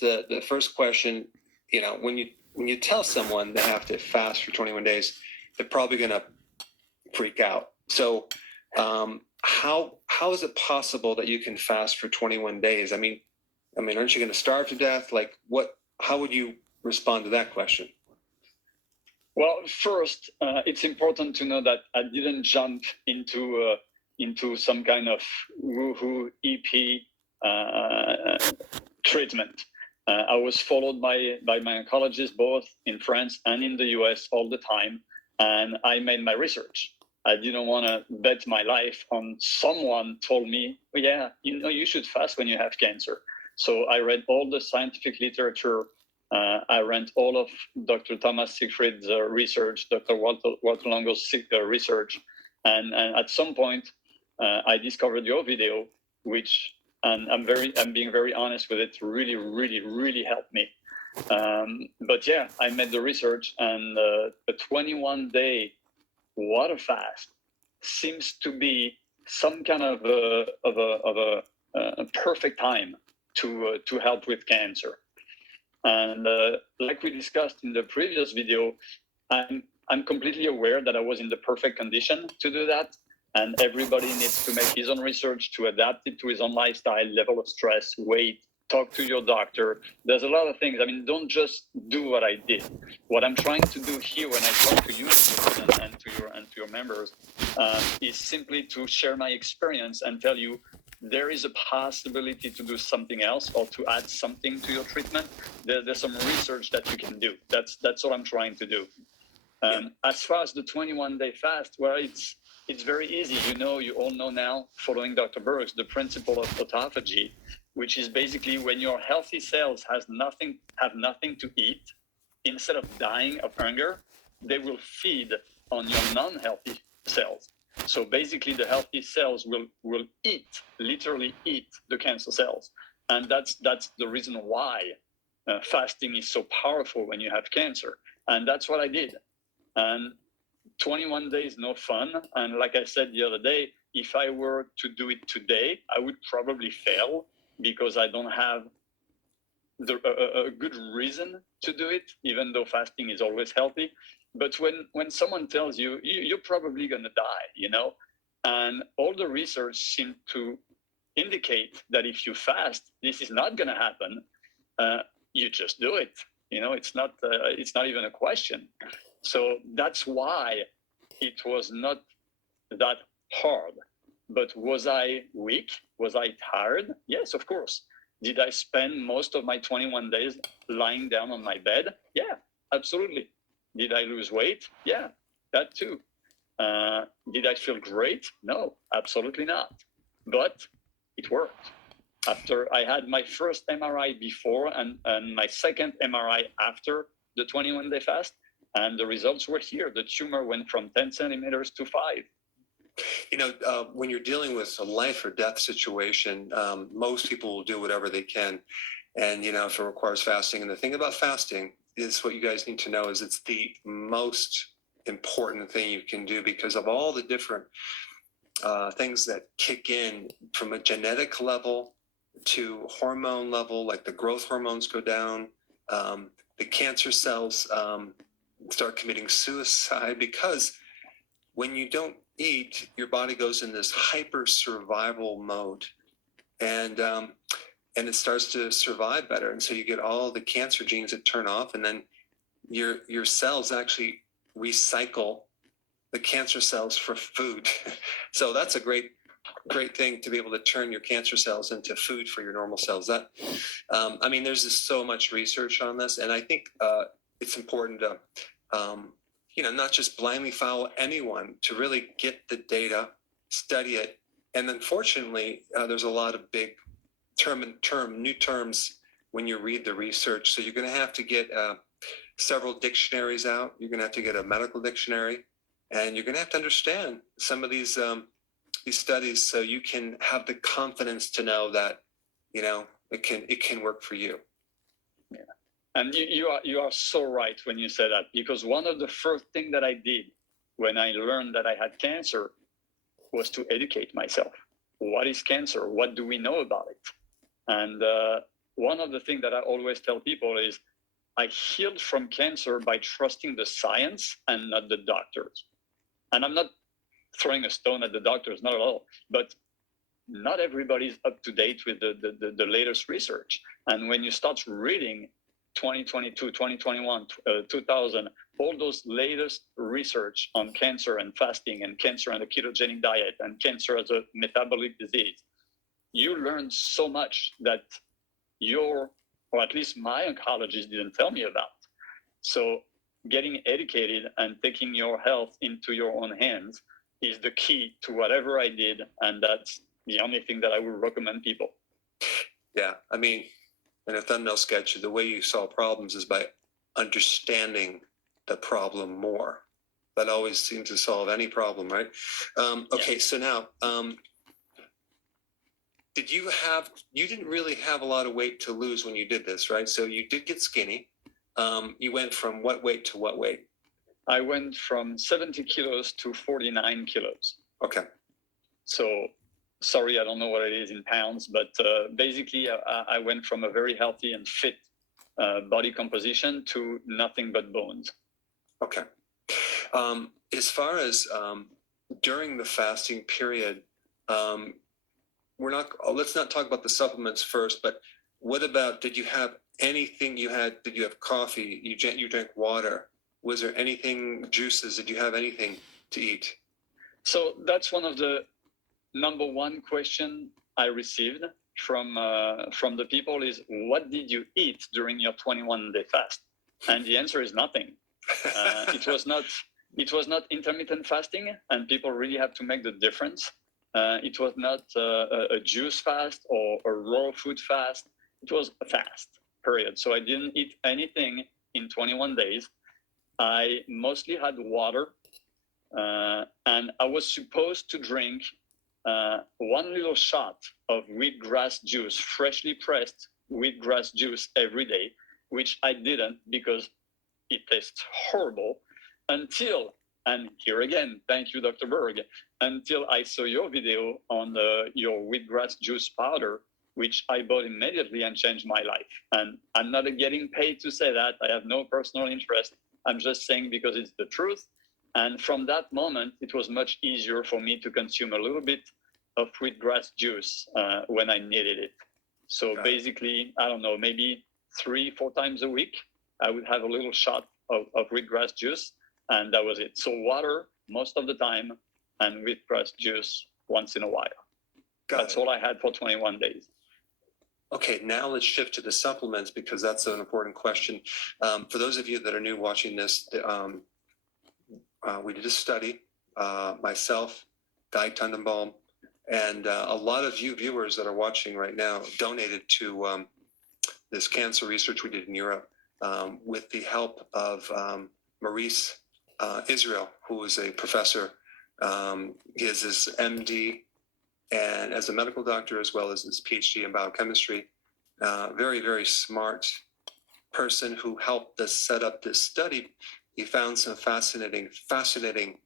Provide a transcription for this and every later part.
the first question, when you tell someone they have to fast for 21 days, they're probably going to freak out. So how is it possible that you can fast for 21 days? I mean, aren't you going to starve to death? Like how would you respond to that question? Well, first, it's important to know that I didn't jump into some kind of woohoo EP treatment. I was followed by my oncologists both in France and in the US all the time, and I made my research. I didn't want to bet my life on someone told me, oh, yeah, you should fast when you have cancer. So I read all the scientific literature. I read all of Dr. Thomas Siegfried's research, Dr. Walter Longo's research, and at some point I discovered your video, which and I'm being very honest with it, really helped me. But yeah, I made the research, and a 21-day water fast seems to be some kind of a perfect time to help with cancer. And like we discussed in the previous video, I'm completely aware that I was in the perfect condition to do that. And everybody needs to make his own research to adapt it to his own lifestyle, level of stress, weight, talk to your doctor. There's a lot of things. I mean, don't just do what I did. What I'm trying to do here when I talk to you and to your members is simply to share my experience and tell you there is a possibility to do something else or to add something to your treatment. There's some research that you can do. That's what I'm trying to do. As far as the 21-day fast, well, it's very easy. You all know now, following Dr. Burks, the principle of autophagy, which is basically when your healthy cells have nothing to eat, instead of dying of hunger, they will feed on your non-healthy cells. So basically, the healthy cells will literally eat the cancer cells, and that's the reason why fasting is so powerful when you have cancer. And that's what I did. And 21 days, no fun. And like I said the other day, if I were to do it today, I would probably fail because I don't have a good reason to do it, even though fasting is always healthy. But when someone tells you, you're probably going to die, and all the research seems to indicate that if you fast, this is not going to happen, you just do it. It's not even a question. So that's why it was not that hard. But was I weak? Was I tired? Yes, of course. Did I spend most of my 21 days lying down on my bed? Yeah, absolutely. Did I lose weight? Yeah, that too. Did I feel great? No, absolutely not. But it worked. After I had my first MRI before and my second MRI after the 21-day fast, and the results were here. The tumor went from 10 centimeters to 5. When you're dealing with a life or death situation, most people will do whatever they can. And, if it requires fasting. And the thing about fasting is what you guys need to know is it's the most important thing you can do because of all the different things that kick in from a genetic level to hormone level, like the growth hormones go down, the cancer cells start committing suicide because when you don't eat, your body goes in this hyper survival mode, and it starts to survive better, and so you get all the cancer genes that turn off, and then your cells actually recycle the cancer cells for food. So that's a great thing to be able to turn your cancer cells into food for your normal cells. That there's just so much research on this, and I think it's important to not just blindly follow anyone, to really get the data, study it. And unfortunately, there's a lot of big new terms when you read the research. So you're going to have to get several dictionaries out. You're going to have to get a medical dictionary, and you're going to have to understand some of these studies so you can have the confidence to know that, it can work for you. Yeah. And you are so right when you say that, because one of the first things that I did when I learned that I had cancer was to educate myself. What is cancer? What do we know about it? And one of the things that I always tell people is I healed from cancer by trusting the science and not the doctors. And I'm not throwing a stone at the doctors, not at all. But not everybody's up to date with the latest research. And when you start reading 2022, 2021, 2000, all those latest research on cancer and fasting and cancer and a ketogenic diet and cancer as a metabolic disease, you learn so much that or at least my oncologist didn't tell me about. So getting educated and taking your health into your own hands is the key to whatever I did. And that's the only thing that I would recommend people. Yeah. I mean, in a thumbnail sketch, the way you solve problems is by understanding the problem more. That always seems to solve any problem, right? Okay. Yeah. So now, you didn't really have a lot of weight to lose when you did this, right? So you did get skinny. You went from what weight to what weight? I went from 70 kilos to 49 kilos. Okay. So, sorry, I don't know what it is in pounds, but basically I went from a very healthy and fit body composition to nothing but bones. Okay. As far as during the fasting period, let's not talk about the supplements first, but what about, did you have anything did you have coffee? You drank water? Was there anything, juices? Did you have anything to eat? So that's one of the number one question I received from the people is, what did you eat during your 21-day fast? And the answer is nothing. It was not intermittent fasting, and people really have to make the difference. It was not a juice fast or a raw food fast. It was a fast, period. So I didn't eat anything in 21 days. I mostly had water, and I was supposed to drink one little shot of wheatgrass juice, freshly pressed wheatgrass juice every day, which I didn't because it tastes horrible until, and here again, thank you, Dr. Berg, until I saw your video on your wheatgrass juice powder, which I bought immediately and changed my life. And I'm not getting paid to say that. I have no personal interest. I'm just saying because it's the truth. And from that moment, it was much easier for me to consume a little bit of wheatgrass juice when I needed it. So basically, I don't know, maybe 3-4 times a week, I would have a little shot of wheatgrass juice, and that was it. So water most of the time, and wheatgrass juice once in a while. That's all I had for 21 days. Okay, now let's shift to the supplements, because that's an important question. For those of you that are new watching this, we did a study, myself, Guy Tundenbaum, and a lot of you viewers that are watching right now donated to this cancer research we did in Europe with the help of Maurice Israel, who is a professor. He has his MD and as a medical doctor, as well as his PhD in biochemistry. Very, very smart person who helped us set up this study. He found some fascinating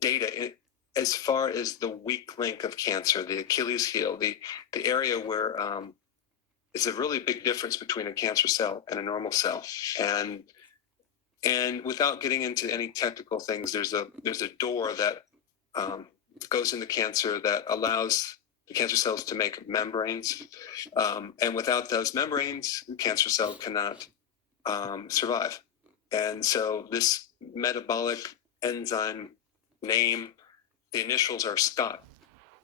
data as far as the weak link of cancer, the Achilles heel, the area where is a really big difference between a cancer cell and a normal cell. And without getting into any technical things, there's a door that goes into cancer that allows the cancer cells to make membranes. And without those membranes, the cancer cell cannot survive. And so this metabolic enzyme name, the initials are SCOT.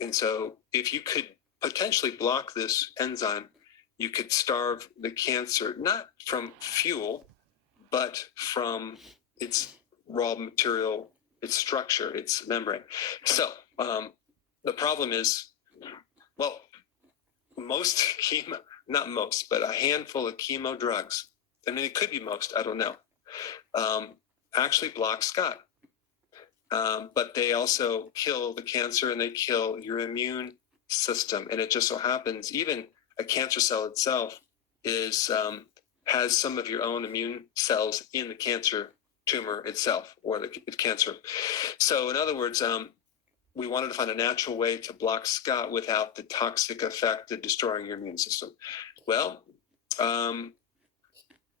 And so if you could potentially block this enzyme, you could starve the cancer, not from fuel, but from its raw material, its structure, its membrane. So the problem is, well, most chemo, not most, but a handful of chemo drugs, I mean, it could be most, I don't know, actually block SCOT. But they also kill the cancer and they kill your immune system. And it just so happens, even a cancer cell itself has some of your own immune cells in the cancer tumor itself, or the cancer. So in other words, we wanted to find a natural way to block SCOT without the toxic effect of destroying your immune system. Well,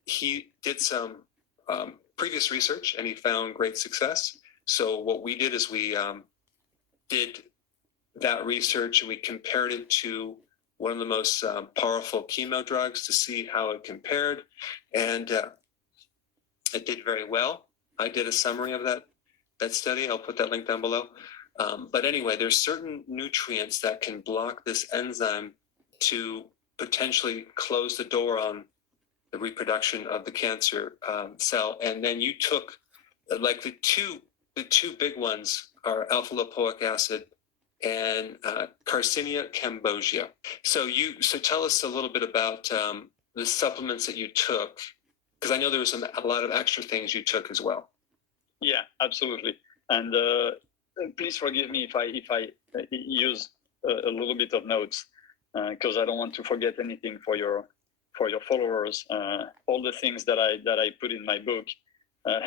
he did some previous research and he found great success. So what we did is we did that research and we compared it to one of the most powerful chemo drugs to see how it compared, and it did very well. I did a summary of that study. I'll put that link down below. But anyway, there's certain nutrients that can block this enzyme to potentially close the door on the reproduction of the cancer cell. And then you took like the two big ones are alpha lipoic acid and Carcinia cambogia. So tell us a little bit about the supplements that you took, because I know there was a lot of extra things you took as well. Yeah, absolutely. And please forgive me if I use a little bit of notes, because I don't want to forget anything for your followers. All the things that I put in my book help